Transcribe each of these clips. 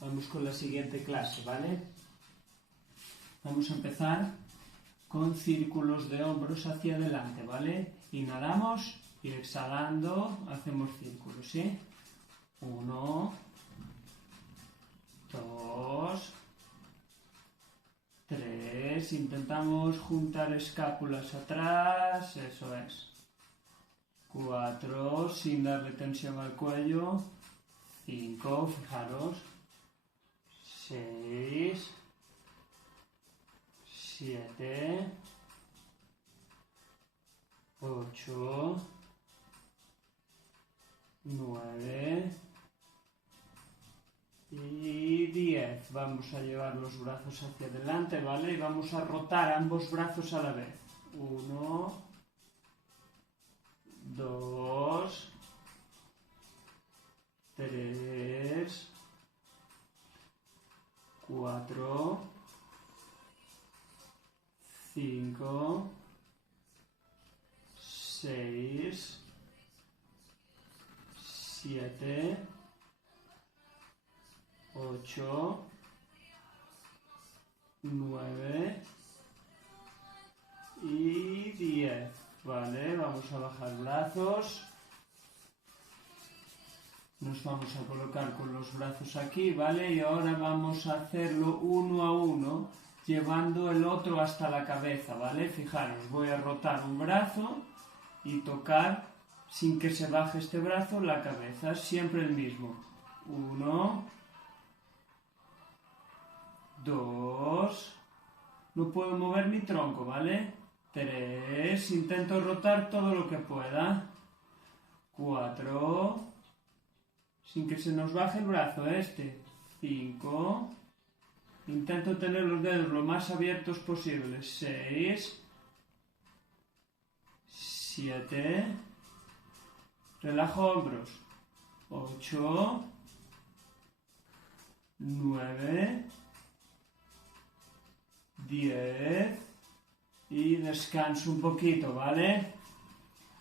Vamos con la siguiente clase, ¿vale? Vamos a empezar con círculos de hombros hacia adelante, ¿vale? Inhalamos y exhalando hacemos círculos, ¿sí? 1, 2, 3. Intentamos juntar escápulas atrás, eso es. 4, sin darle tensión al cuello. 5, fijaros. 6, 7, 8, 9 y 10. Vamos a llevar los brazos hacia adelante, ¿vale? Y vamos a rotar ambos brazos a la vez. 1, 2, 3, 4, 5, 6, 7, 8, 9 y 10. Vale, vamos a bajar brazos. Nos vamos a colocar con los brazos aquí, ¿vale? Y ahora vamos a hacerlo uno a uno, llevando el otro hasta la cabeza, ¿vale? Fijaros, voy a rotar un brazo y tocar, sin que se baje este brazo, la cabeza. Siempre el mismo. 1, 2, no puedo mover mi tronco, ¿vale? 3, intento rotar todo lo que pueda. 4, sin que se nos baje el brazo este. 5, intento tener los dedos lo más abiertos posibles. 6, 7, relajo hombros. 8, 9, 10 y descanso un poquito, ¿vale?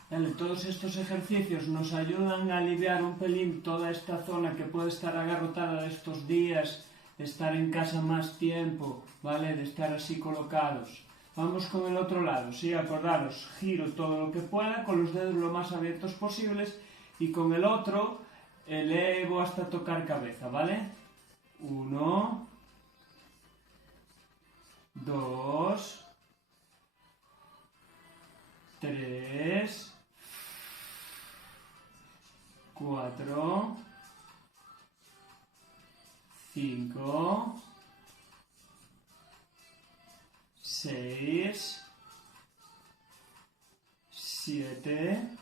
Vale, todos estos ejercicios nos ayudan a aliviar un pelín toda esta zona que puede estar agarrotada de estos días, de estar en casa más tiempo, ¿vale? De estar así colocados. Vamos con el otro lado, ¿sí? Acordaros, giro todo lo que pueda con los dedos lo más abiertos posibles y con el otro elevo hasta tocar cabeza, ¿vale? 1, 2, 3, 4, 5, 6, 7,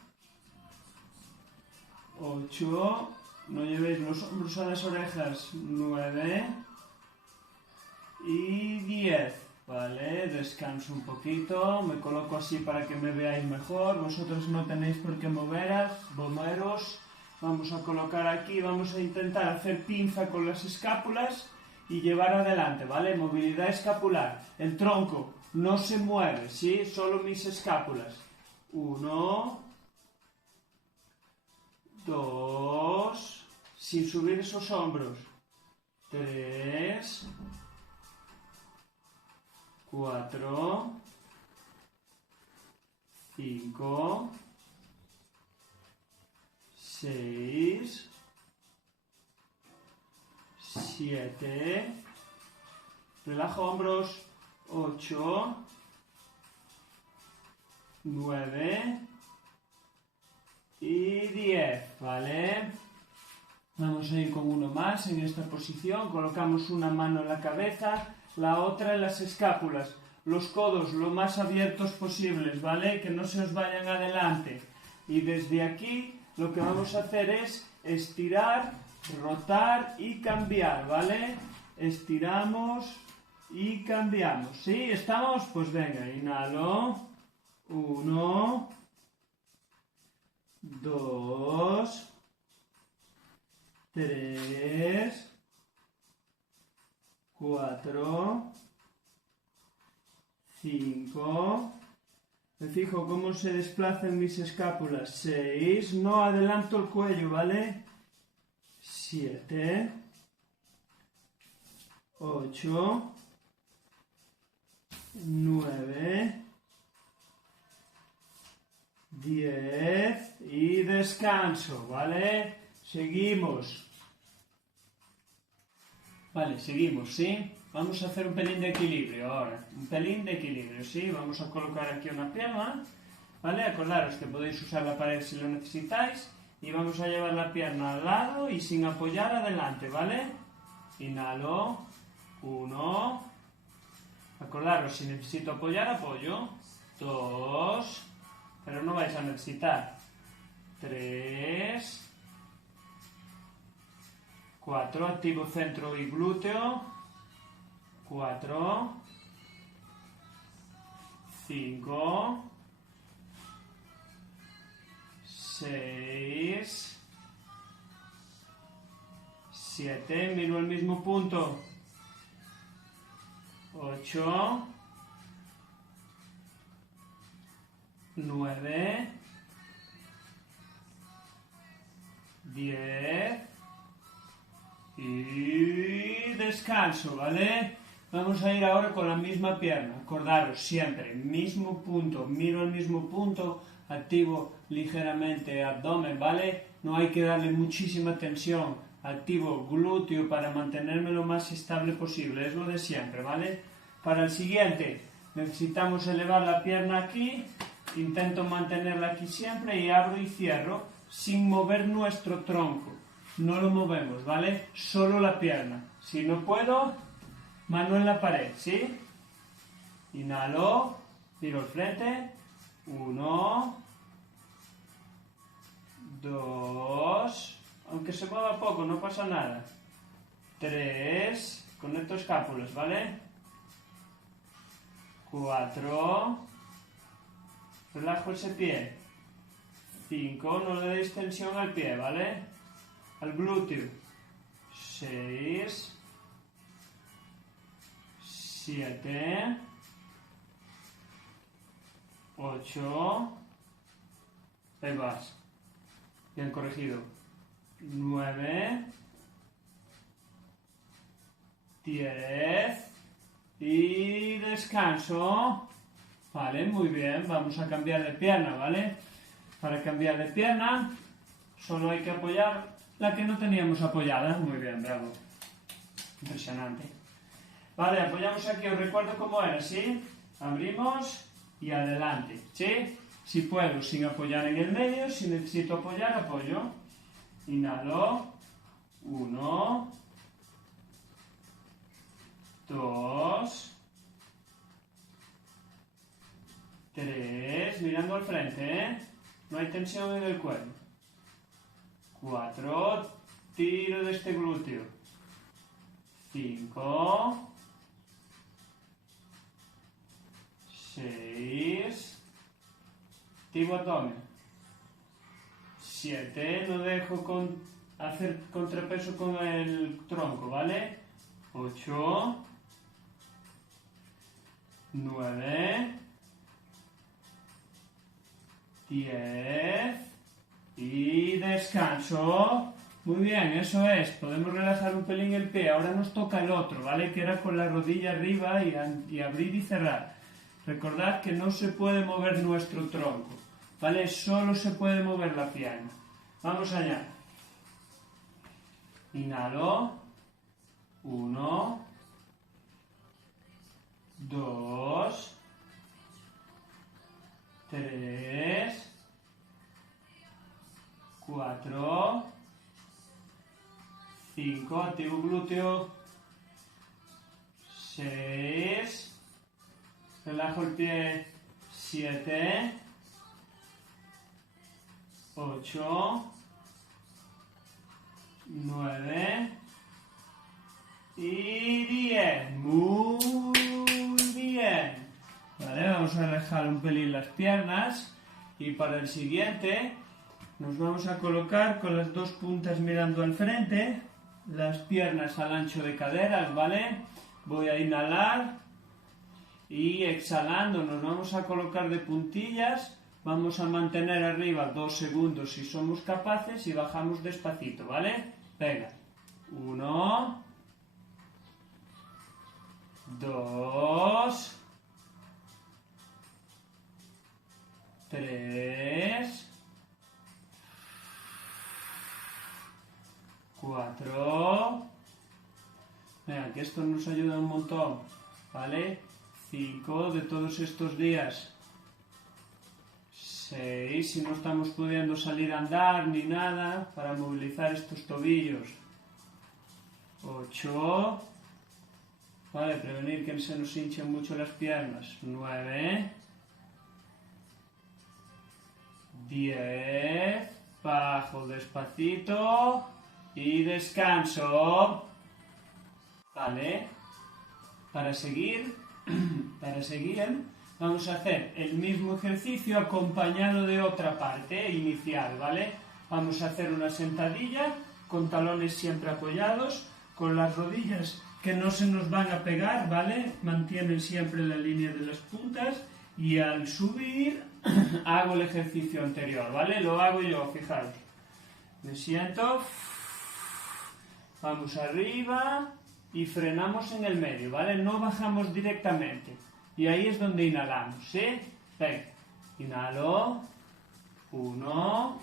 8, no llevéis los hombros a las orejas, 9 y 10, ¿vale? Descanso un poquito, me coloco así para que me veáis mejor, vosotros no tenéis por qué moveros. Vamos a colocar aquí, vamos a intentar hacer pinza con las escápulas y llevar adelante, ¿vale? Movilidad escapular. El tronco no se mueve, ¿sí? Solo mis escápulas. 1, 2, sin subir esos hombros. 3, 4, 5, 6, 7, relajo hombros, 8, 9 y 10, ¿vale? Vamos a ir con uno más en esta posición, colocamos una mano en la cabeza, la otra en las escápulas, los codos lo más abiertos posibles, ¿vale? Que no se os vayan adelante. Y desde aquí lo que vamos a hacer es estirar, rotar y cambiar, ¿vale? Estiramos y cambiamos, ¿sí? ¿Estamos? Pues venga, inhalo. 1, 2, 3, 4, 5. Me fijo cómo se desplazan mis escápulas. 6. No adelanto el cuello, ¿vale? 7, 8, 9, 10 y descanso, ¿vale? Seguimos. Vale, seguimos, ¿sí? Vamos a hacer un pelín de equilibrio ahora. Un pelín de equilibrio, ¿sí? Vamos a colocar aquí una pierna, ¿vale? Acordaros que podéis usar la pared si lo necesitáis. Y vamos a llevar la pierna al lado y sin apoyar adelante, ¿vale? Inhalo. 1. Acordaros, si necesito apoyar, apoyo. 2. Pero no vais a necesitar. 3. 4. Activo centro y glúteo. 4. 5. 6, 7, miro el mismo punto, 8, 9, 10 y descanso, ¿vale? Vamos a ir ahora con la misma pierna, acordaros siempre, mismo punto, miro el mismo punto, activo ligeramente abdomen, ¿vale? No hay que darle muchísima tensión, activo glúteo para mantenerme lo más estable posible, es lo de siempre, ¿vale? Para el siguiente necesitamos elevar la pierna aquí, intento mantenerla aquí siempre y abro y cierro sin mover nuestro tronco, no lo movemos, ¿vale? Solo la pierna, si no puedo, mano en la pared, ¿sí? Inhalo, tiro al frente, 1, 2, aunque se mueva poco, no pasa nada. 3, conecto escápulas, ¿vale? 4, relajo ese pie. 5, no le deis tensión al pie, ¿vale? Al glúteo. 6, 7, 8, ahí vas, bien corregido, 9, 10 y descanso. Vale, muy bien, vamos a cambiar de pierna, ¿vale? Para cambiar de pierna solo hay que apoyar la que no teníamos apoyada. Muy bien, bravo, impresionante. Vale, apoyamos aquí, os recuerdo cómo era, ¿sí? Abrimos y adelante, ¿sí? Si puedo, sin apoyar en el medio, si necesito apoyar, apoyo. Inhalo. 1, 2, 3, mirando al frente, ¿eh? No hay tensión en el cuello. 4, tiro de este glúteo. 5, 6, activo abdomen. 7, no dejo hacer contrapeso con el tronco, ¿vale? 8, 9, 10 y descanso. Muy bien, eso es. Podemos relajar un pelín el pie. Ahora nos toca el otro, ¿vale? Que era con la rodilla arriba y abrir y cerrar. Recordad que no se puede mover nuestro tronco, ¿vale? Solo se puede mover la pierna. Vamos allá. Inhalo. 1, 2, 3, 4, 5, activo glúteo. 6, relajo el pie. 7, 8, 9 y 10. Muy bien. Vale, vamos a relajar un pelín las piernas y para el siguiente nos vamos a colocar con las dos puntas mirando al frente, las piernas al ancho de caderas, ¿vale? Voy a inhalar y exhalando nos vamos a colocar de puntillas. Vamos a mantener arriba 2 segundos si somos capaces y bajamos despacito, ¿vale? Venga. 1, 2, 3, 4. Venga, que esto nos ayuda un montón, ¿vale? 5 de todos estos días. 6, si no estamos pudiendo salir a andar ni nada, para movilizar estos tobillos. 8, vale, prevenir que se nos hinchen mucho las piernas. 9, 10, bajo despacito y descanso. Vale, para seguir, vamos a hacer el mismo ejercicio acompañado de otra parte inicial, ¿vale? Vamos a hacer una sentadilla con talones siempre apoyados, con las rodillas que no se nos van a pegar, ¿vale? Mantienen siempre la línea de las puntas y al subir hago el ejercicio anterior, ¿vale? Lo hago yo, fijaros. Me siento, vamos arriba y frenamos en el medio, ¿vale? No bajamos directamente. Y ahí es donde inhalamos, ¿sí? Venga, inhalo, 1,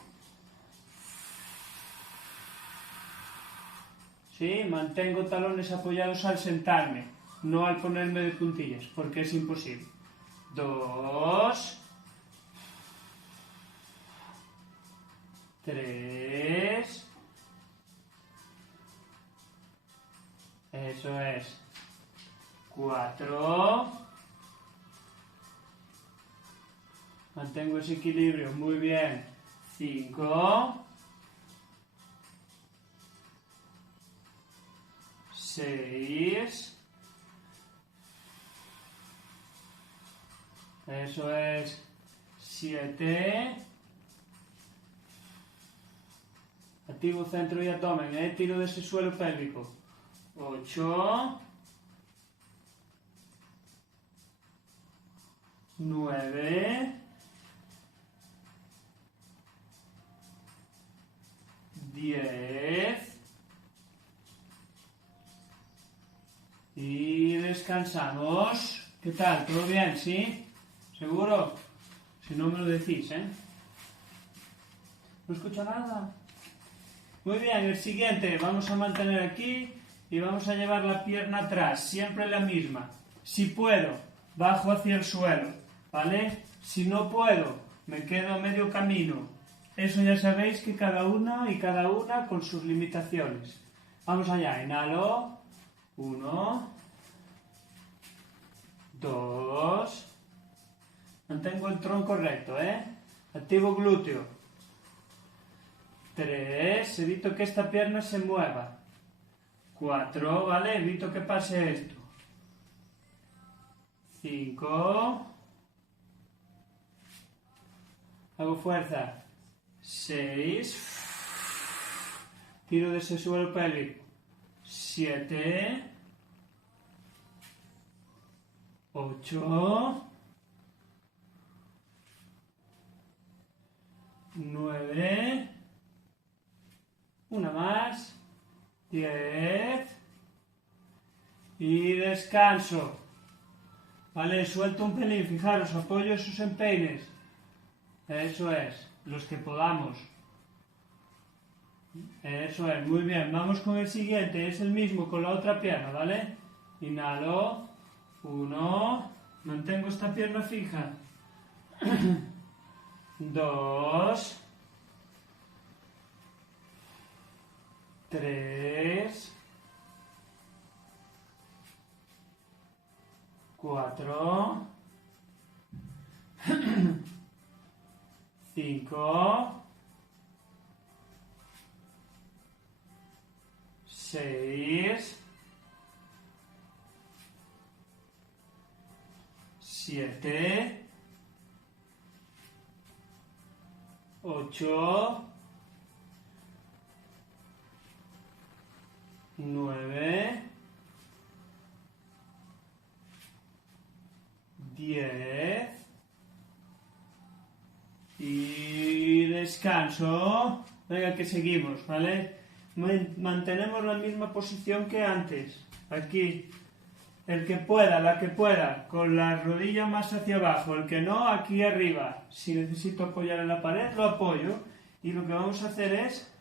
¿sí? Mantengo talones apoyados al sentarme, no al ponerme de puntillas, porque es imposible. 2, 3, eso es, 4, mantengo ese equilibrio, muy bien, 5, 6, eso es, 7, activo centro y abdomen, tiro de ese suelo pélvico, 8, 9, 10 y descansamos. ¿Qué tal? ¿Todo bien? ¿Sí? ¿Seguro? Si no me lo decís, ¿eh? No escucho nada. Muy bien, el siguiente, vamos a mantener aquí y vamos a llevar la pierna atrás, siempre la misma. Si puedo, bajo hacia el suelo, ¿vale? Si no puedo, me quedo a medio camino. Eso ya sabéis que cada una y cada una con sus limitaciones. Vamos allá, inhalo, 1, 2, mantengo el tronco recto, activo glúteo, 3, evito que esta pierna se mueva, 4, ¿vale? Evito que pase esto, 5, hago fuerza, 6, tiro de ese suelo pélvico, 7, 8, 9, una más, 10 y descanso. Vale, suelto un pelín, fijaros, apoyo esos empeines. Eso es, los que podamos. Eso es, muy bien. Vamos con el siguiente, es el mismo con la otra pierna, ¿vale? Inhalo, 1, mantengo esta pierna fija. 2, 3, 4, 5, 6, 7, 8, 9, 10 y descanso. Venga, que seguimos, ¿vale? Mantenemos la misma posición que antes. Aquí, El que pueda, la que pueda, con la rodilla más hacia abajo, el que no, aquí arriba. Si necesito apoyar en la pared, lo apoyo. Y lo que vamos a hacer es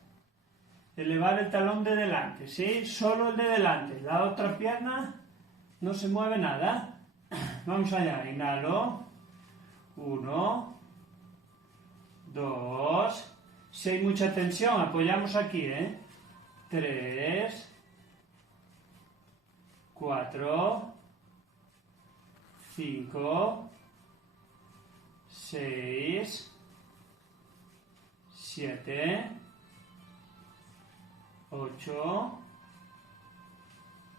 elevar el talón de delante, ¿sí? Solo el de delante. La otra pierna no se mueve nada. Vamos allá, inhalo. 1, 2. Si hay mucha tensión, apoyamos aquí, 3, 4, 5, 6, 7, 8,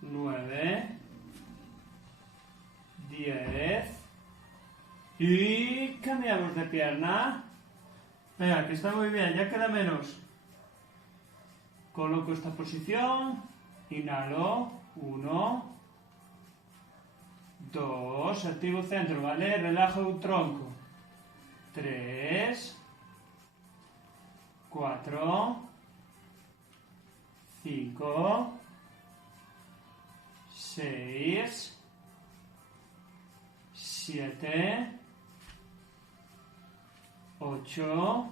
9, 10 y cambiamos de pierna. Venga, que está muy bien, ya queda menos. Coloco esta posición, inhalo, 1, 2, activo centro, ¿vale? Relajo el tronco. 3, 4, 5, 6, 7, 8,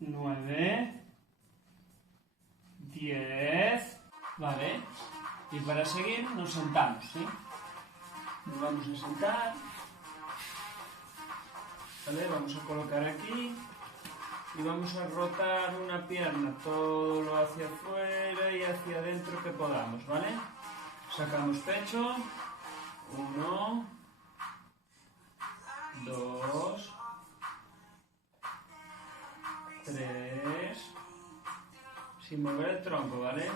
9, 10. Vale. Y para seguir nos sentamos, ¿sí? Nos vamos a sentar. Vale, vamos a colocar aquí. Y vamos a rotar una pierna todo lo hacia afuera y hacia adentro que podamos, ¿vale? Sacamos pecho. 1, 2, 3, sin mover el tronco, ¿vale?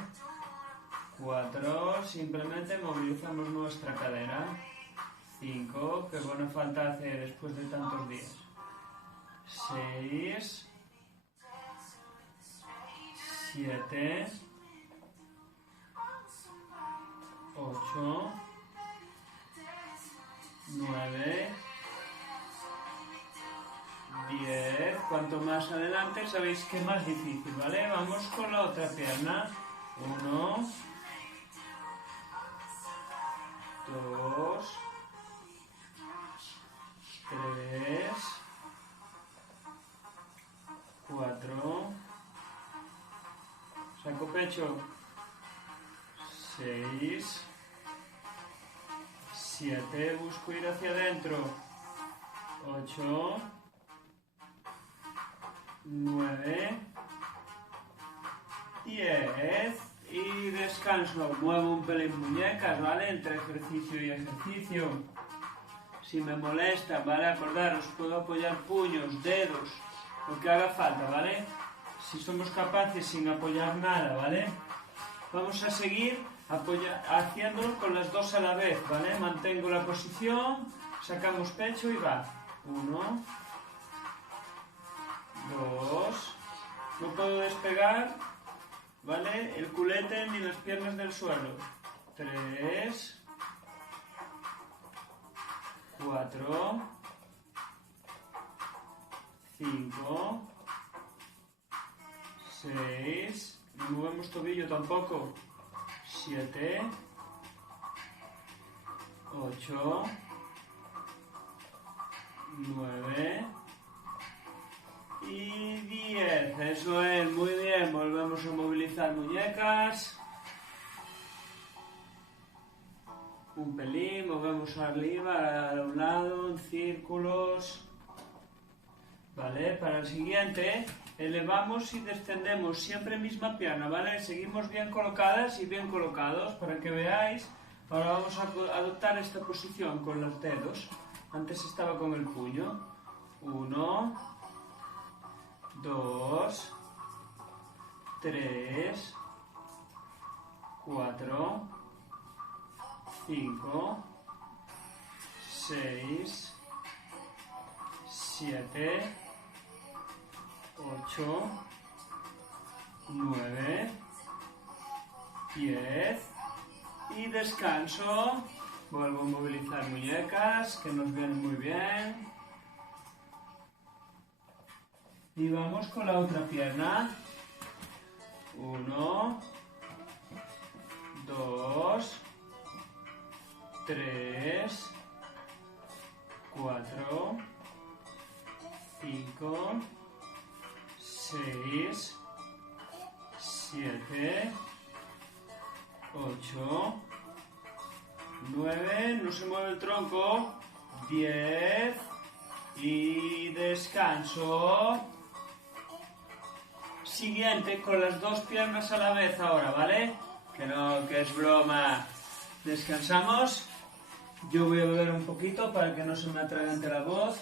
4, simplemente movilizamos nuestra cadera. 5, qué buena falta hace después de tantos días. 6, 7, 8, 9, 10. Cuanto más adelante sabéis que es más difícil, ¿vale? Vamos con la otra pierna. 1, 2, 3, 4, saco pecho. 6, 7, busco ir hacia adentro. 8, 9, 10 y descanso. Muevo un pelín muñecas, ¿vale? Entre ejercicio y ejercicio. Si me molesta, ¿vale? Acordaros, puedo apoyar puños, dedos, lo que haga falta, ¿vale? Si somos capaces sin apoyar nada, ¿vale? Vamos a seguir haciéndolo con las dos a la vez, ¿vale? Mantengo la posición, sacamos pecho y va. 1, 2, no puedo despegar, ¿vale? El culete ni las piernas del suelo. 3, 4, 5, 6, no movemos tobillo tampoco. 7, 8, 9 y 10. Eso es, muy bien. Volvemos a movilizar muñecas. Un pelín, movemos arriba, a un lado, en círculos. Vale, para el siguiente elevamos y descendemos siempre misma pierna, ¿vale? Seguimos bien colocadas y bien colocados para que veáis. Ahora vamos a adoptar esta posición con los dedos. Antes estaba con el puño. 1, 2, 3, 4, 5, 6, 7, 8, 9, 10 y descanso. Vuelvo a movilizar muñecas que nos vienen muy bien. Y vamos con la otra pierna. 1, 2, 3, 4, 5, 6, 7, 8, 9, no se mueve el tronco, 10 y descanso. Siguiente, con las dos piernas a la vez ahora, ¿vale? Que no, que es broma. Descansamos. Yo voy a beber un poquito para que no se me atragante la voz.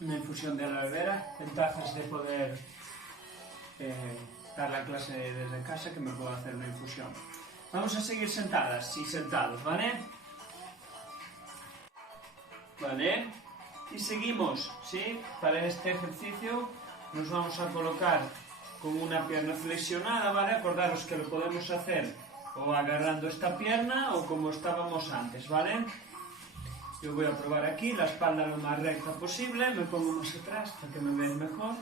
Una infusión de aloe vera, ventajas de poder dar la clase desde casa, que me puedo hacer una infusión. Vamos a seguir sentadas y sentados, ¿vale? ¿Vale? Y seguimos, ¿sí? Para este ejercicio nos vamos a colocar con una pierna flexionada, ¿vale? Acordaros que lo podemos hacer o agarrando esta pierna o como estábamos antes, ¿vale? Yo voy a probar aquí, la espalda lo más recta posible, me pongo más atrás para que me vean mejor.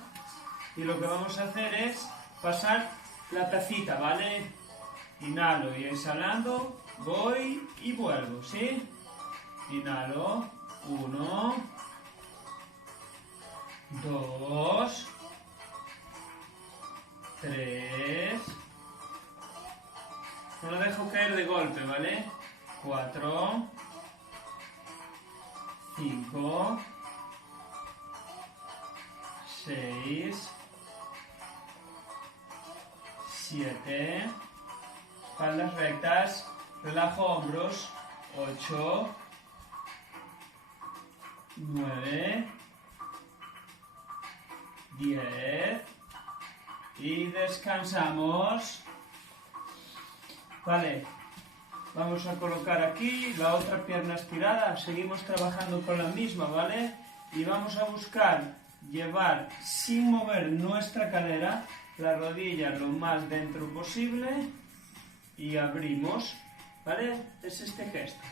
Y lo que vamos a hacer es pasar la tacita, ¿vale? Inhalo y exhalando, voy y vuelvo, ¿sí? Inhalo, 1, 2, 3, no lo dejo caer de golpe, ¿vale? 4, 5, 6, 7, espaldas rectas, relajo hombros, 8, 9, 10 y descansamos. Vale, vamos a colocar aquí la otra pierna estirada, seguimos trabajando con la misma, ¿vale? Y vamos a buscar llevar sin mover nuestra cadera la rodilla lo más dentro posible y abrimos, ¿vale? Es este gesto.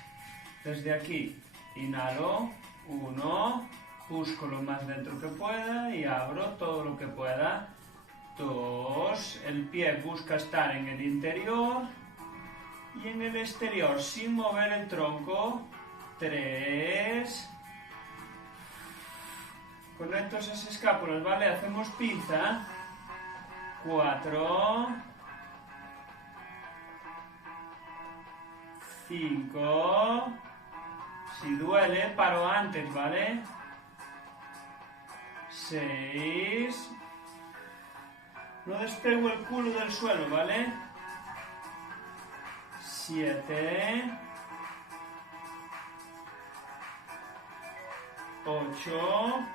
Desde aquí, inhalo, 1, busco lo más dentro que pueda y abro todo lo que pueda. 2, el pie busca estar en el interior y en el exterior sin mover el tronco. 3, conecto esas escápulas, ¿vale? Hacemos pinza. 4, 5, si duele paro antes, ¿vale? 6, no despego el culo del suelo, ¿vale? 7, 8,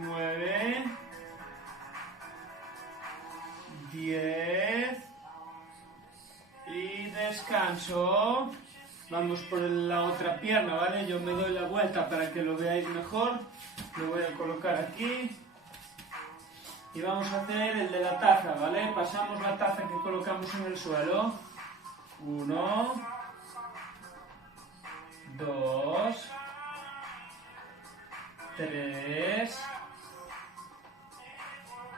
9, 10 y descanso. Vamos por la otra pierna, ¿vale? Yo me doy la vuelta para que lo veáis mejor. Lo voy a colocar aquí. Y vamos a hacer el de la taza, ¿vale? Pasamos la taza que colocamos en el suelo. 1, 2, 3,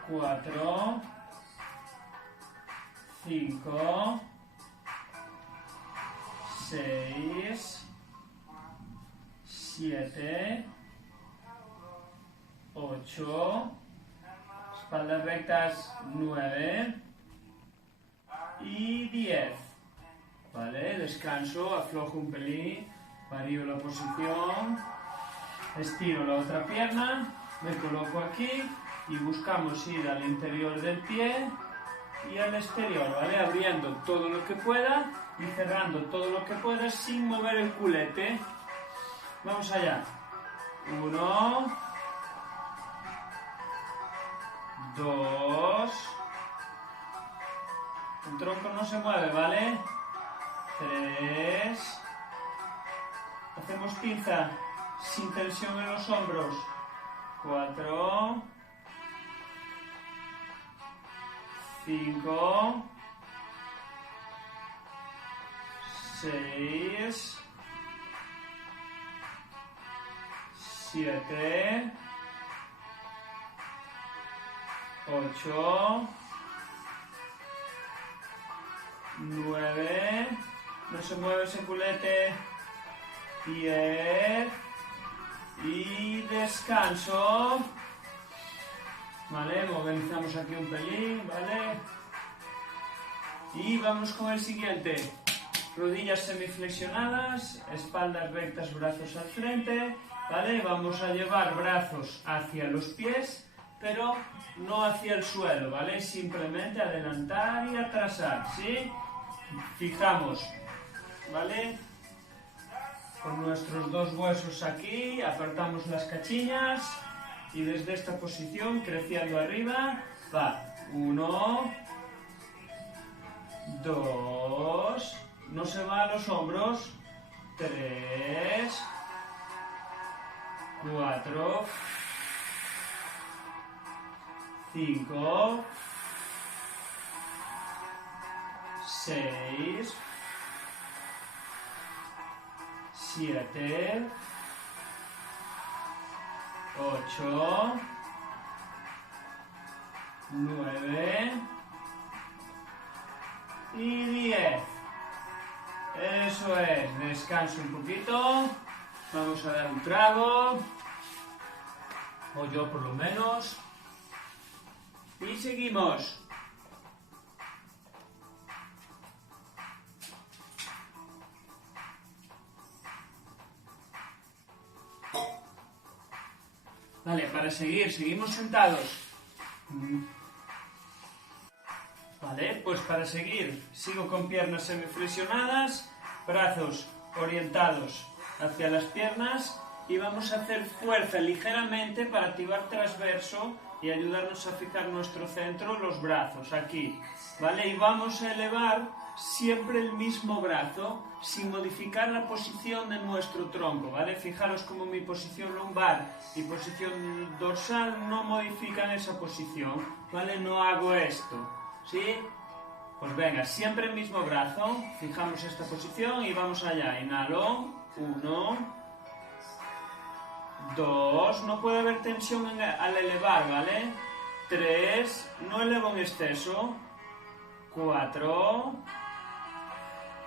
4, 5, 6, 7, 8, espaldas rectas 9 y 10. Vale, descanso, aflojo un pelín, varío la posición, estiro la otra pierna, me coloco aquí y buscamos ir al interior del pie y al exterior, ¿vale? Abriendo todo lo que pueda y cerrando todo lo que pueda sin mover el culete. Vamos allá. 1, 2, el tronco no se mueve, ¿vale? 3, hacemos pinza sin tensión en los hombros. 4, 5, 6, 7, 8, 9, no se mueve ese culete, 10 y descanso. Vale, movilizamos aquí un pelín, ¿vale? Y vamos con el siguiente. Rodillas semiflexionadas, espaldas rectas, brazos al frente, ¿vale? Vamos a llevar brazos hacia los pies, pero no hacia el suelo, ¿vale? Simplemente adelantar y atrasar, ¿sí? Fijamos, ¿vale? Con nuestros dos huesos aquí, apartamos las cachiñas y desde esta posición, creciendo arriba, va 1, 2, no se va a los hombros, 3, 4, 5, 6, 7, 8, 9 y 10. Eso es, descanso un poquito, vamos a dar un trago, o yo por lo menos, y seguimos. Vale, para seguir, seguimos sentados. Vale, pues para seguir, sigo con piernas semiflexionadas, brazos orientados hacia las piernas y vamos a hacer fuerza ligeramente para activar transverso y ayudarnos a fijar nuestro centro, los brazos, aquí, ¿vale? Y vamos a elevar siempre el mismo brazo sin modificar la posición de nuestro tronco, ¿vale? Fijaros como mi posición lumbar y posición dorsal no modifican esa posición, ¿vale? No hago esto. ¿Sí? Pues venga, siempre el mismo brazo, fijamos esta posición y vamos allá. Inhalo, 1, 2, no puede haber tensión al elevar, ¿vale? 3, no elevo en exceso, 4,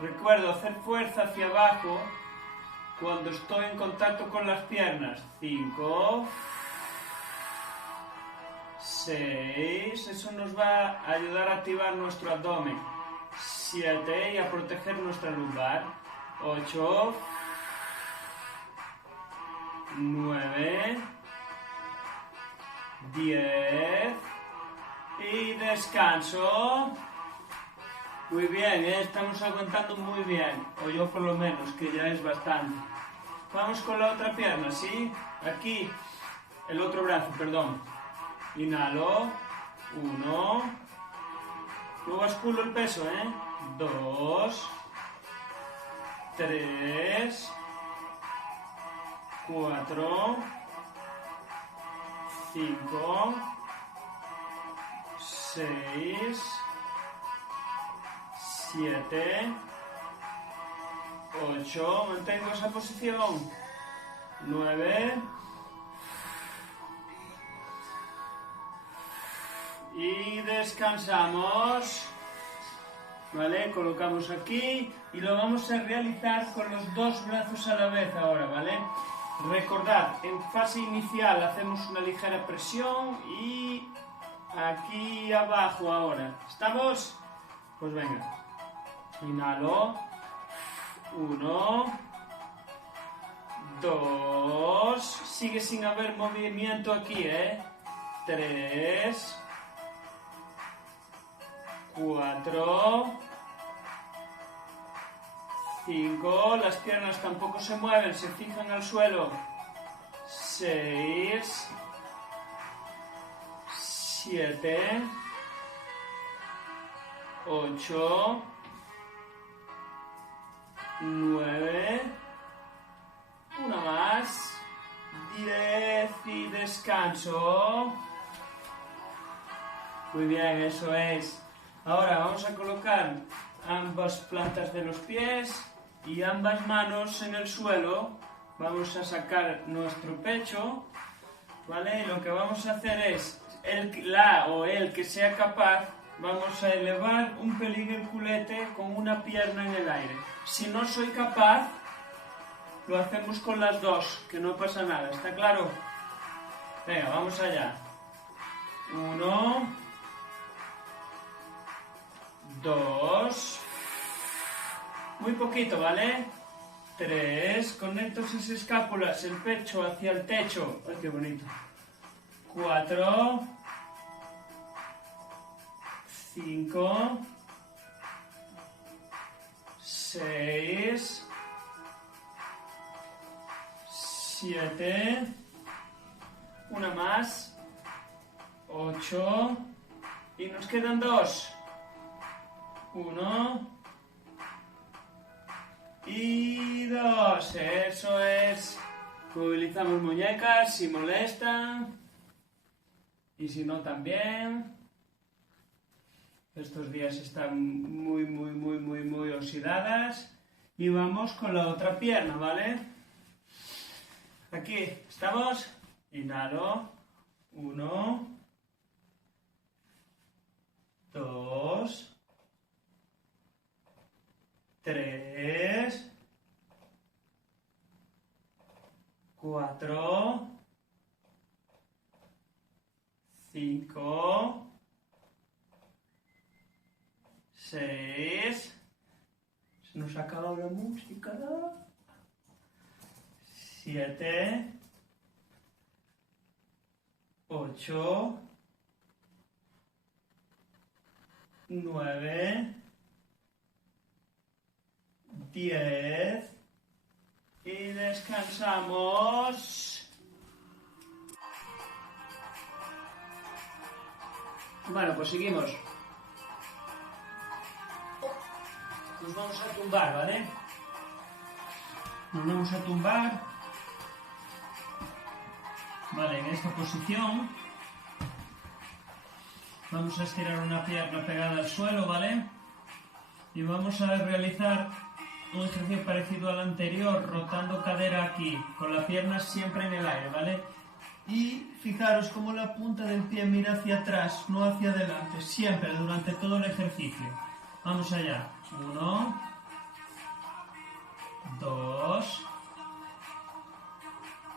recuerdo hacer fuerza hacia abajo cuando estoy en contacto con las piernas, 5, 6, eso nos va a ayudar a activar nuestro abdomen. 7 y a proteger nuestra lumbar. 8, 9, 10 y descanso. Muy bien, estamos aguantando muy bien, o yo por lo menos, que ya es bastante. Vamos con la otra pierna, ¿sí? Aquí, el otro brazo, perdón. Inhalo, 1, no basculo el peso, 2, 3, 4, 5, 6, 7, 8, mantengo esa posición, 9, y descansamos, ¿vale? Colocamos aquí y lo vamos a realizar con los dos brazos a la vez ahora, ¿vale? Recordad, en fase inicial hacemos una ligera presión y aquí abajo ahora. ¿Estamos? Pues venga. Inhalo. 1, 2, sigue sin haber movimiento aquí, 3, 4, 5, las piernas tampoco se mueven, se fijan al suelo, 6, 7, 8, 9, una más, 10 y descanso. Muy bien, eso es. Ahora vamos a colocar ambas plantas de los pies y ambas manos en el suelo. Vamos a sacar nuestro pecho, ¿vale? Y lo que vamos a hacer es la o el que sea capaz, vamos a elevar un pelín el culete con una pierna en el aire. Si no soy capaz, lo hacemos con las dos, que no pasa nada, ¿está claro? Venga, vamos allá. 1, 2, muy poquito, ¿vale? 3, conecto esas escápulas, el pecho hacia el techo. ¡Ay, qué bonito! 4, 5, 6, 7, una más, 8, y nos quedan 2. 1 y 2. Eso es. Movilizamos muñecas si molestan. Y si no, también. Estos días están muy oxidadas. Y vamos con la otra pierna, ¿vale? Aquí estamos. Inhalo. 1, 2, 3, 4, 5, 6, se nos ha acabado la música, 7, 8, 9, 10 y descansamos. Bueno, pues seguimos. Nos vamos a tumbar, ¿vale? Nos vamos a tumbar. Vale, en esta posición vamos a estirar una pierna pegada al suelo, ¿vale? Y vamos a realizar un ejercicio parecido al anterior, rotando cadera aquí, con la pierna siempre en el aire, ¿vale? Y fijaros cómo la punta del pie mira hacia atrás, no hacia adelante, siempre, durante todo el ejercicio. Vamos allá. 1, 2,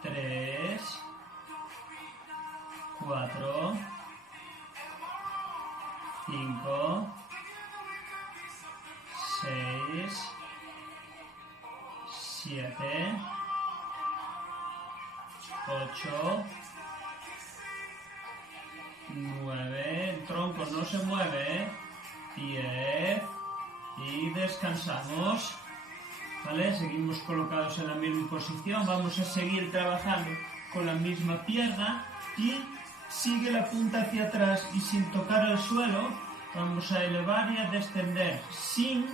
3, 4, 5, 6, 7, 8, 9, el tronco no se mueve, 10 y descansamos, ¿vale? Seguimos colocados en la misma posición, vamos a seguir trabajando con la misma pierna y sigue la punta hacia atrás y sin tocar el suelo vamos a elevar y a descender sin,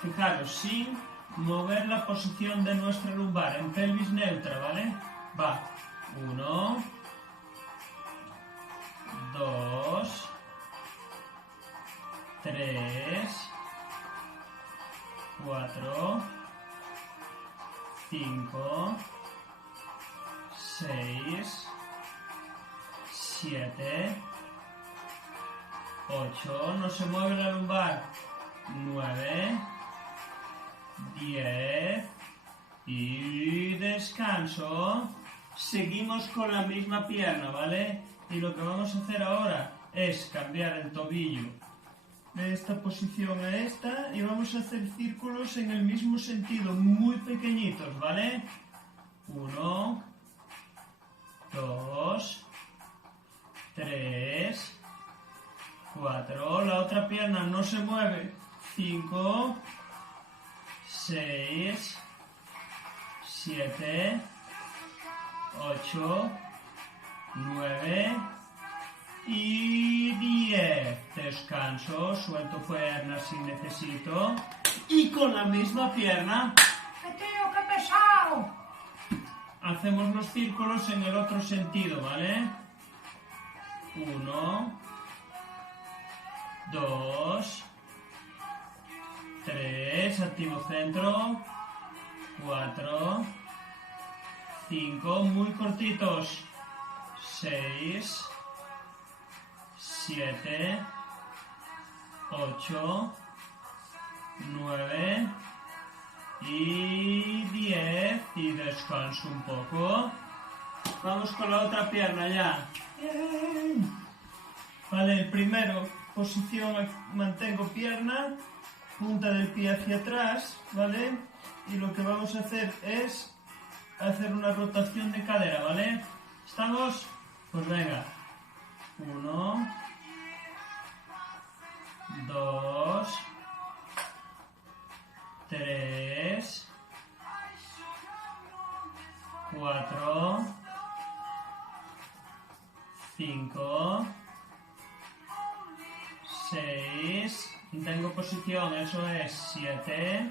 fijaros, sin mover la posición de nuestra lumbar en pelvis neutra, ¿vale? Va. 1, 2, 3, 4, 5, 6, 7, 8, no se mueve la lumbar, 9, 10 y descanso. Seguimos con la misma pierna, ¿vale? Y lo que vamos a hacer ahora es cambiar el tobillo de esta posición a esta y vamos a hacer círculos en el mismo sentido, muy pequeñitos, ¿vale? 1, 2, 3, 4, la otra pierna no se mueve, 5, 6, 7, 8, 9 y 10. Descanso, suelto piernas si necesito. Y con la misma pierna, ¡qué tío, qué pesado! Hacemos los círculos en el otro sentido, ¿vale? 1, 2, 3, activo centro, 4, 5, muy cortitos, 6, 7, 8, 9 y 10 y descanso un poco. Vamos con la otra pierna ya. Bien. Vale, el primero, posición, mantengo pierna, punta del pie hacia atrás, ¿vale? Y lo que vamos a hacer es hacer una rotación de cadera, ¿vale? ¿Estamos? Pues venga. 1, 2, 3, 4, 5, 6, tengo posición, eso es 7,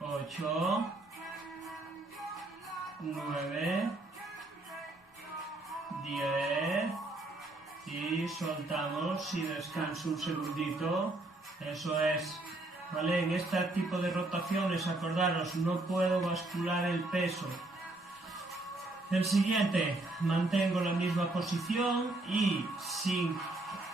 8, 9, 10 y soltamos y descanso un segundito, eso es, ¿vale? En este tipo de rotaciones, acordaros, no puedo bascular el peso. El siguiente, mantengo la misma posición y sin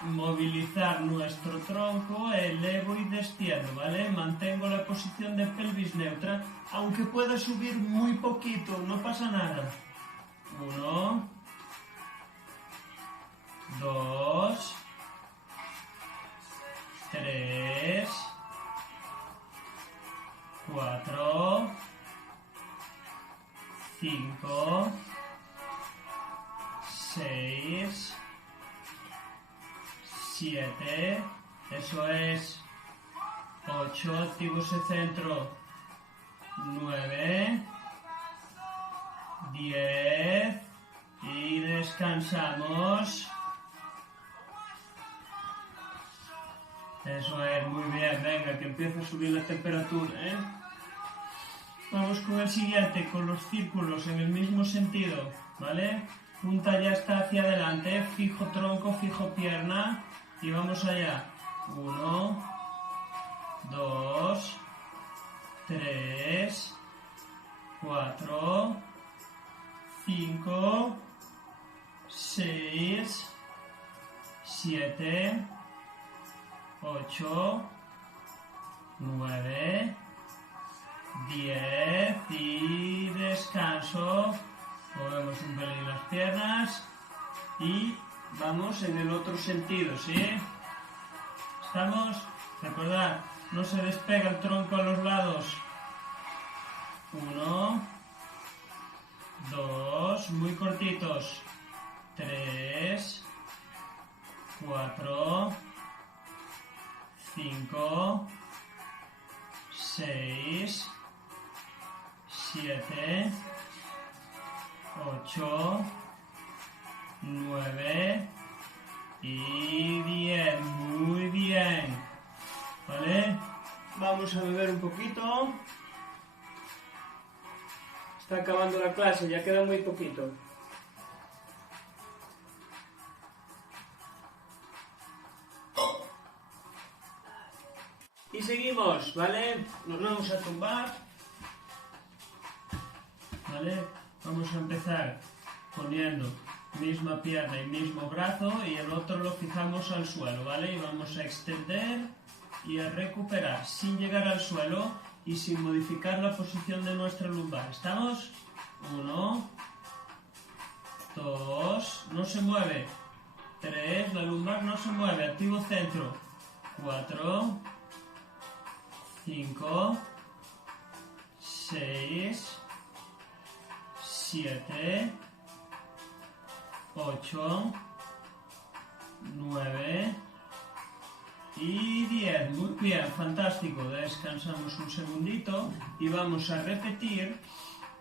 movilizar nuestro tronco, elevo y destiendo, ¿vale? Mantengo la posición de pelvis neutra, aunque pueda subir muy poquito, no pasa nada. 1, 2, 3, 4, 5, 6, 7, eso es 8, activo ese centro, 9, 10 y descansamos. Eso es, muy bien, venga, que empieza a subir la temperatura, ¿eh? Vamos con el siguiente, con los círculos en el mismo sentido, ¿vale? Punta ya está hacia adelante, fijo tronco, fijo pierna y vamos allá. 1, 2, 3, 4, 5, 6, 7, 8, 9, 10 y descanso. Movemos un pelín las piernas y vamos en el otro sentido, ¿sí? ¿Estamos? Recordad, no se despega el tronco a los lados. 1, 2, muy cortitos. 3, 4, 5, 6, 7, 8, 9 y 10. Muy bien. ¿Vale? Vamos a beber un poquito. Está acabando la clase, ya queda muy poquito. Y seguimos, ¿vale? Nos vamos a tumbar. ¿Vale? Vamos a empezar poniendo misma pierna y mismo brazo y el otro lo fijamos al suelo, ¿vale? Y vamos a extender y a recuperar sin llegar al suelo y sin modificar la posición de nuestra lumbar. ¿Estamos? 1, 2, no se mueve. 3, la lumbar no se mueve, activo centro. 4, 5, 6, 7, 8, 9 y 10. Muy bien, fantástico. Descansamos un segundito y vamos a repetir,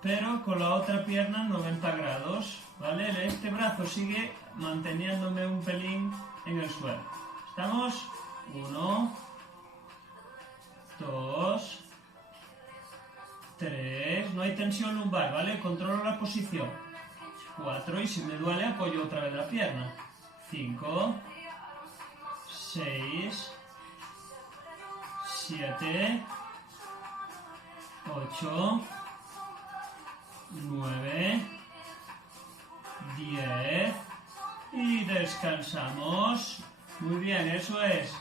pero con la otra pierna 90 grados, ¿vale? Este brazo sigue manteniéndome un pelín en el suelo. ¿Estamos? 1, 2, 3, no hay tensión lumbar, ¿vale? Controlo la posición. 4 y si me duele apoyo otra vez la pierna. 5, 6, 7, 8, 9, 10 y descansamos. Muy bien, eso es.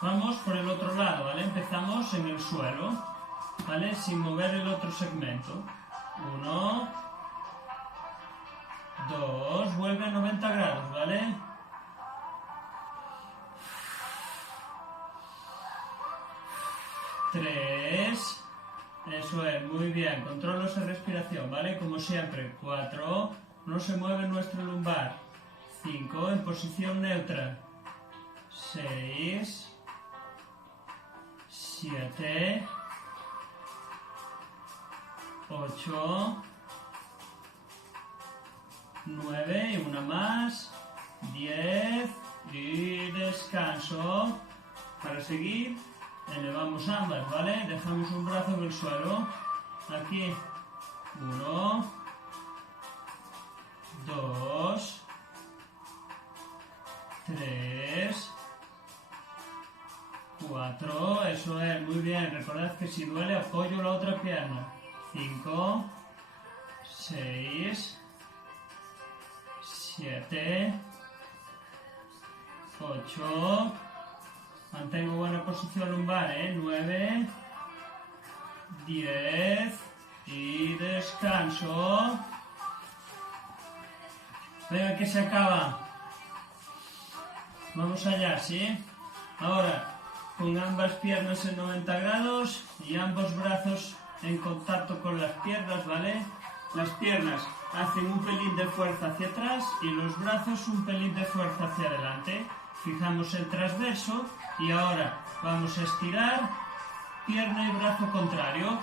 Vamos por el otro lado, ¿vale? Empezamos en el suelo, ¿vale? Sin mover el otro segmento. 1, 2, vuelve a 90 grados, ¿vale? 3, eso es, muy bien, controlo esa respiración, ¿vale? Como siempre, 4, no se mueve nuestro lumbar. 5, en posición neutra. 6, 7, 8, 9 y una más, 10 y descanso. Para seguir, elevamos ambas, ¿vale? Dejamos un brazo en el suelo. Aquí, 1, 2, 3, 4, eso es, muy bien. Recordad que si duele apoyo la otra pierna. 5, 6, 7, 8, mantengo buena posición lumbar, 9, 10 y descanso. Venga, que se acaba. Vamos allá, ¿sí? Ahora, con ambas piernas en 90 grados y ambos brazos en contacto con las piernas, ¿vale? Las piernas hacen un pelín de fuerza hacia atrás y los brazos un pelín de fuerza hacia adelante. Fijamos el transverso y ahora vamos a estirar pierna y brazo contrario.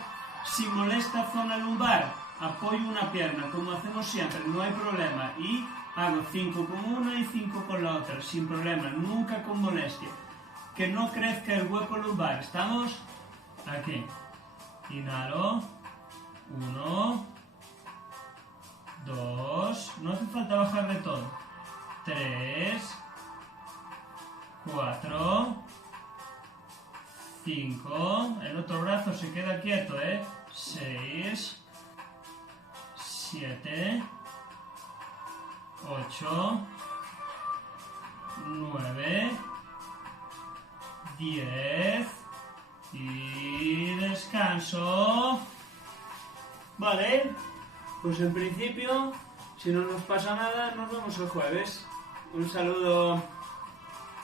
Si molesta zona lumbar, apoyo una pierna, como hacemos siempre, no hay problema. Y hago 5 con una y 5 con la otra, sin problema, nunca con molestia. Que no crezca el hueco lumbar. ¿Estamos? Aquí. Inhalo. 1, 2, no hace falta bajar de todo. 3, 4, 5, el otro brazo se queda quieto, 6, 7, 8, 9, 10 y descanso. Vale, pues en principio, si no nos pasa nada, nos vemos el jueves. Un saludo.